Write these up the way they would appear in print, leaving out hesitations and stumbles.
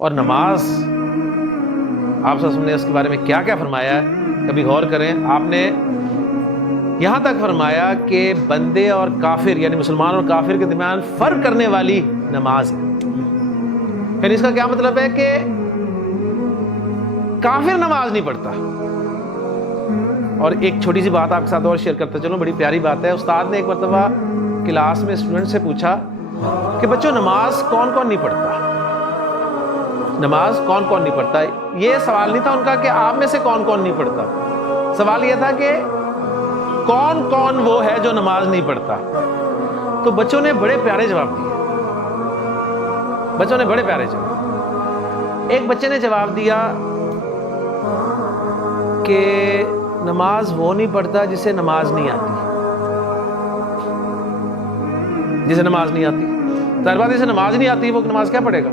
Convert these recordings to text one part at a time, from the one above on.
اور نماز آپ صلی اللہ علیہ وسلم نے اس کے بارے میں کیا کیا فرمایا ہے، کبھی غور کریں. آپ نے یہاں تک فرمایا کہ بندے اور کافر یعنی مسلمان اور کافر کے درمیان فرق کرنے والی نماز ہے. پھر اس کا کیا مطلب ہے کہ کافر نماز نہیں پڑھتا. اور ایک چھوٹی سی بات آپ کے ساتھ اور شیئر کرتا چلوں، بڑی پیاری بات ہے. استاد نے ایک مرتبہ کلاس میں اسٹوڈنٹ سے پوچھا کہ بچوں نماز کون کون نہیں پڑھتا، نماز کون کون نہیں پڑھتا. یہ سوال نہیں تھا ان کا کہ آپ میں سے کون کون نہیں پڑھتا، سوال یہ تھا کہ کون کون وہ ہے جو نماز نہیں پڑھتا. تو بچوں نے بڑے پیارے جواب دیے، بچوں نے بڑے پیارے جواب. ایک بچے نے جواب دیا کہ نماز وہ نہیں پڑھتا جسے نماز نہیں آتی، جسے نماز نہیں آتی. ظاہر بات جسے نماز نہیں آتی وہ نماز کیا پڑھے گا.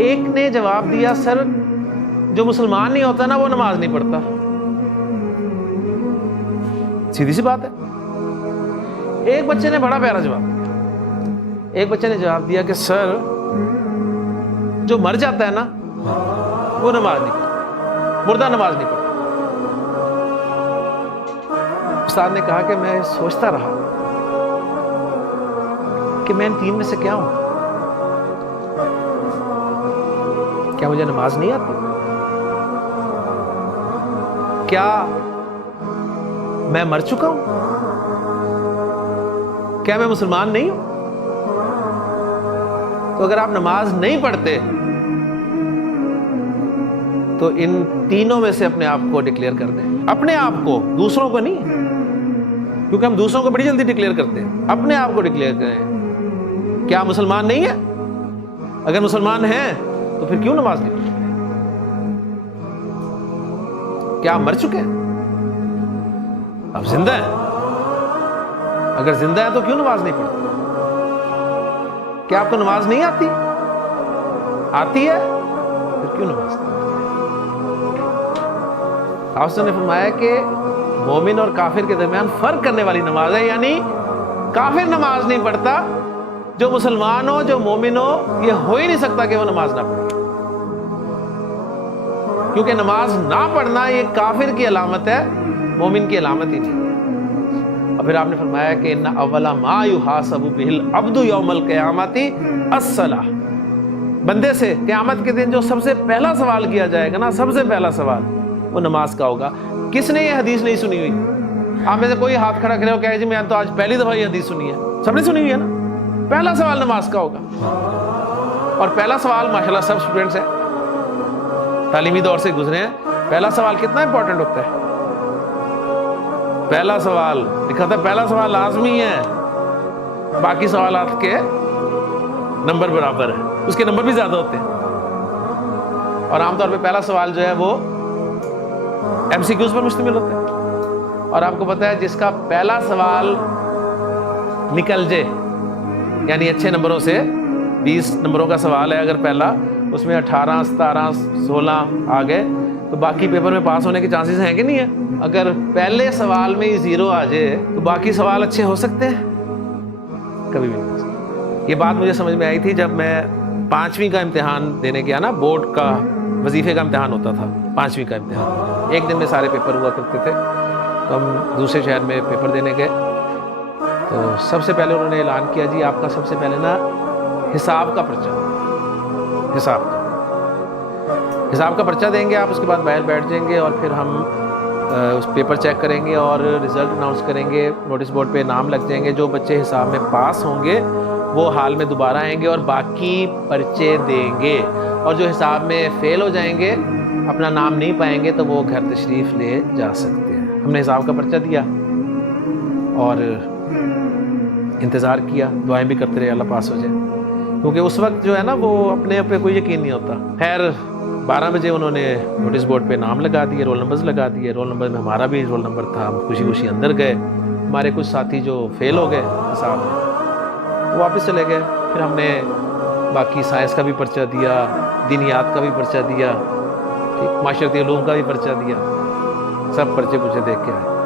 ایک نے جواب دیا سر جو مسلمان نہیں ہوتا نا وہ نماز نہیں پڑھتا. سیدھی سی بات ہے. ایک بچے نے بڑا پیارا جواب دیا، ایک بچے نے جواب دیا کہ سر جو مر جاتا ہے نا وہ نماز نہیں پڑھتا، مردہ نماز نہیں پڑھتا. استاد نے کہا کہ میں سوچتا رہا کہ میں ان تین میں سے کیا ہوں. کیا مجھے نماز نہیں آتی؟ کیا میں مر چکا ہوں؟ کیا میں مسلمان نہیں ہوں؟ تو اگر آپ نماز نہیں پڑھتے تو ان تینوں میں سے اپنے آپ کو ڈکلیئر کر دیں. اپنے آپ کو، دوسروں کو نہیں، کیونکہ ہم دوسروں کو بڑی جلدی ڈکلیئر کرتے ہیں. اپنے آپ کو ڈکلیئر کریں. کیا مسلمان نہیں ہے؟ اگر مسلمان ہیں تو پھر کیوں نماز نہیں پڑھتے؟ کیا آپ مر چکے ہیں؟ آپ زندہ ہیں؟ اگر زندہ ہیں تو کیوں نماز نہیں پڑھتے؟ کیا آپ کو نماز نہیں آتی؟ آتی ہے؟ پھر کیوں نماز نہیں پڑھتے؟ آپ نے فرمایا کہ مومن اور کافر کے درمیان فرق کرنے والی نماز ہے، یعنی کافر نماز نہیں پڑھتا، جو مسلمان ہو جو مومن ہو یہ ہو ہی نہیں سکتا کہ وہ نماز نہ پڑھے. کیونکہ نماز نہ پڑھنا یہ کافر کی علامت ہے، مومن کی علامت ہی نہیں. اور پھر آپ نے فرمایا کہ ان اول ما یحاسب بہ العبد یوم القیامۃ الصلاۃ. بندے سے قیامت کے دن جو سب سے پہلا سوال کیا جائے گا نا، سب سے پہلا سوال وہ نماز کا ہوگا. کس نے یہ حدیث نہیں سنی ہوئی؟ آپ میں سے کوئی ہاتھ کھڑا کرے ہو کہ جی میں تو آج پہلی دفعہ یہ حدیث سنی ہے. سب نے سنی ہوئی ہے نا. پہلا سوال نماز کا ہوگا. اور پہلا سوال ماشاءاللہ سب اسٹوڈنٹس ہیں، تعلیمی دور سے گزرے ہیں. پہلا سوال کتنا امپورٹنٹ ہوتا ہے؟ پہلا سوال لکھا تھا، پہلا سوال لازمی ہے، باقی سوالات کے نمبر برابر ہے، اس کے نمبر بھی زیادہ ہوتے ہیں. اور عام طور پہ پہلا سوال جو ہے وہ ایم سی کیوز پر مشتمل ہوتا ہے. اور آپ کو پتا ہے جس کا پہلا سوال نکل جائے، یعنی اچھے نمبروں سے 20 نمبروں کا سوال ہے اگر پہلا، اس میں 18 17 16 آ گئے تو باقی پیپر میں پاس ہونے کے چانسز ہیں کہ نہیں ہیں؟ اگر پہلے سوال میں ہی 0 آ جائے تو باقی سوال اچھے ہو سکتے ہیں؟ کبھی بھی نہیں ہو سکتے. یہ بات مجھے سمجھ میں آئی تھی جب میں 5ویں کا امتحان دینے گیا نا. بورڈ کا وظیفے کا امتحان ہوتا تھا، 5ویں کا امتحان. ایک دن میں سارے پیپر ہوا کرتے تھے. تو ہم دوسرے شہر میں پیپر دینے گئے تو سب سے پہلے انہوں نے اعلان کیا جی آپ کا سب سے پہلے نا حساب کا پرچہ، حساب کا پرچہ دیں گے آپ. اس کے بعد باہر بیٹھ جائیں گے اور پھر ہم اس پیپر چیک کریں گے اور رزلٹ اناؤنس کریں گے. نوٹس بورڈ پہ نام لگ جائیں گے. جو بچے حساب میں پاس ہوں گے وہ حال میں دوبارہ آئیں گے اور باقی پرچے دیں گے. اور جو حساب میں فیل ہو جائیں گے، اپنا نام نہیں پائیں گے، تو وہ گھر تشریف لے جا سکتے ہیں. ہم نے حساب کا پرچہ دیا اور انتظار کیا، دعائیں بھی کرتے رہے اللہ پاس ہو جائے. کیونکہ اس وقت جو ہے نا وہ اپنے پہ کوئی یقین نہیں ہوتا. خیر 12 بجے انہوں نے نوٹس بورڈ پہ نام لگا دیے، رول نمبرز لگا دیے. رول نمبر میں ہمارا بھی رول نمبر تھا. ہم خوشی خوشی اندر گئے. ہمارے کچھ ساتھی جو فیل ہو گئے حساب میں وہ واپس چلے گئے. پھر ہم نے باقی سائنس کا بھی پرچہ دیا، دینیات کا بھی پرچہ دیا، ٹھیک، معاشرتی علوم کا بھی پرچہ دیا. سب پرچے پرچے دیکھ کے آئے.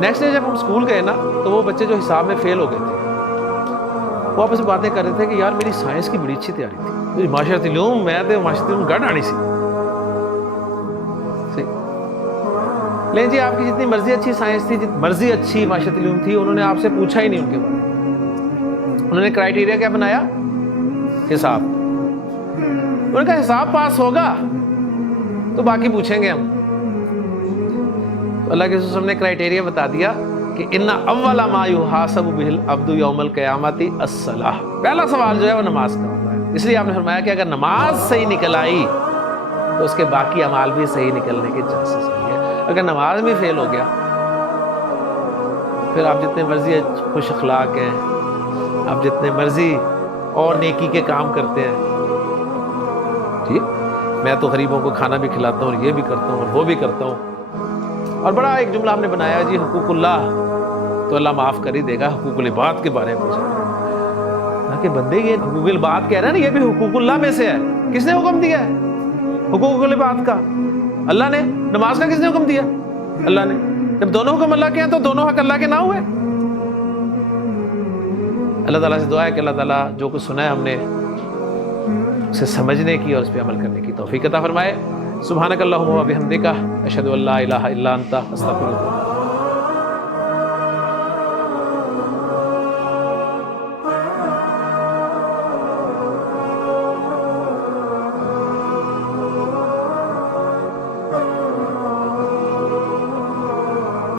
نیکسٹ ڈے جب ہم اسکول گئے نا تو وہ بچے جو حساب میں فیل ہو گئے تھے وہ آپس میں باتیں کر رہے تھے کہ یار میری سائنس کی بڑی اچھی تیاری تھی، میری معاشرتی علوم میں تو معاشرتی علوم گڑھ آنی سی لیں جی، آپ کی جتنی مرضی اچھی سائنس تھی، جتنی مرضی اچھی معاشرتی علوم تھی، انہوں نے آپ سے پوچھا ہی نہیں ان کے بارے میں. انہوں نے کرائٹیریا کیا بنایا؟ حساب. انہوں نے کہا حساب پاس ہوگا تو باقی پوچھیں گے ہم. تو اللہ کے رسول نے کرائٹیریا بتا دیا کہ ان اول ما یحاسب بہ العبد یوم القیامت الصلاۃ. پہلا سوال جو ہے وہ نماز کا ہوتا ہے. اس لیے آپ نے فرمایا کہ اگر نماز صحیح نکل آئی تو اس کے باقی اعمال بھی صحیح نکلنے کے چانسز ہیں. اگر نماز میں فیل ہو گیا پھر آپ جتنے مرضی خوش اخلاق ہیں، آپ جتنے مرضی اور نیکی کے کام کرتے ہیں، ٹھیک، میں تو غریبوں کو کھانا بھی کھلاتا ہوں اور یہ بھی کرتا ہوں اور وہ بھی کرتا ہوں. اور بڑا ایک جملہ ہم نے بنایا جی، حقوق اللہ تو اللہ معاف کر ہی دے گا، حقوق العباد کے بارے میں پوچھا کہ بندے یہ حقوق العباد کہہ رہے ہیں نا، یہ بھی حقوق اللہ میں سے ہے. کس نے حکم دیا ہے حقوق العباد کا؟ اللہ نے. نماز کا کس نے حکم دیا؟ اللہ نے. جب دونوں حکم اللہ کے ہیں تو دونوں حق اللہ کے نہ ہوئے؟ اللہ تعالیٰ سے دعا ہے کہ اللہ تعالیٰ جو کچھ سنا ہے ہم نے اسے سمجھنے کی اور اس پہ عمل کرنے کی توفیق عطا فرمائے. سبحانک اللہم و بحمدک، اشہد ان لا الہ الا انت، استغفرک.